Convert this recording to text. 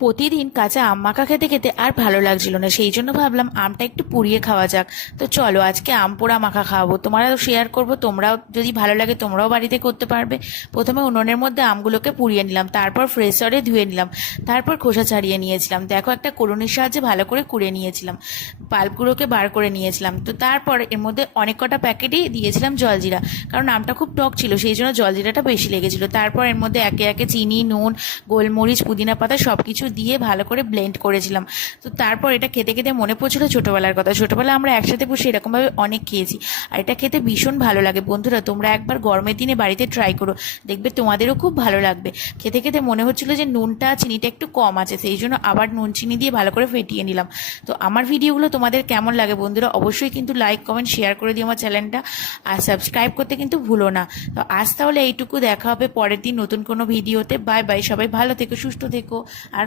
প্রতিদিন কাঁচা আম মাখা খেতে খেতে আর ভালো লাগছিল না, সেই জন্য ভাবলাম আমটা একটু পুড়িয়ে খাওয়া যাক। তো চলো আজকে আম পোড়া মাখা খাওয়াবো, তোমারও শেয়ার করবো, তোমরাও যদি ভালো লাগে তোমরাও বাড়িতে করতে পারবে। প্রথমে উনুনের মধ্যে আমগুলোকে পুড়িয়ে নিলাম, তারপর ফ্রেশরে ধুয়ে নিলাম, তারপর খোসা ছাড়িয়ে নিয়েছিলাম। দেখো একটা কলুনির সাহায্যে ভালো করে কুড়ে নিয়েছিলাম, পাল্পগুলোকে বার করে নিয়েছিলাম। তো তারপর এর মধ্যে অনেক কটা প্যাকেটই দিয়েছিলাম জলজিরা, কারণ আমটা খুব টক ছিল সেই জন্য জলজিরাটা বেশি লেগেছিল। তারপর এর মধ্যে একে একে চিনি, নুন, গোলমরিচ, পুদিনা পাতা সব কিছু দিয়ে ভালো করে ব্লেন্ড করেছিলাম। তো তারপর এটা খেতে খেতে মনে পড়ছিল ছোটোবেলার কথা। ছোটোবেলায় আমরা একসাথে বসে এরকমভাবে অনেক খেয়েছি, আর এটা খেতে ভীষণ ভালো লাগে। বন্ধুরা তোমরা একবার গরমের দিনে বাড়িতে ট্রাই করো, দেখবে তোমাদেরও খুব ভালো লাগবে। খেতে খেতে মনে হচ্ছিল যে নুনটা চিনিটা একটু কম আছে, সেই জন্য আবার নুন চিনি দিয়ে ভালো করে ফেটিয়ে নিলাম। তো আমার ভিডিওগুলো তোমাদের কেমন লাগে বন্ধুরা অবশ্যই কিন্তু লাইক কমেন্ট শেয়ার করে দিও আমার চ্যানেলটা, আর সাবস্ক্রাইব করতে কিন্তু ভুলো না। তো আজ তাহলে এইটুকু, দেখা হবে পরের দিন নতুন কোনো ভিডিওতে। বাই বাই, সবাই ভালো থেকো, সুস্থ থেকো। আর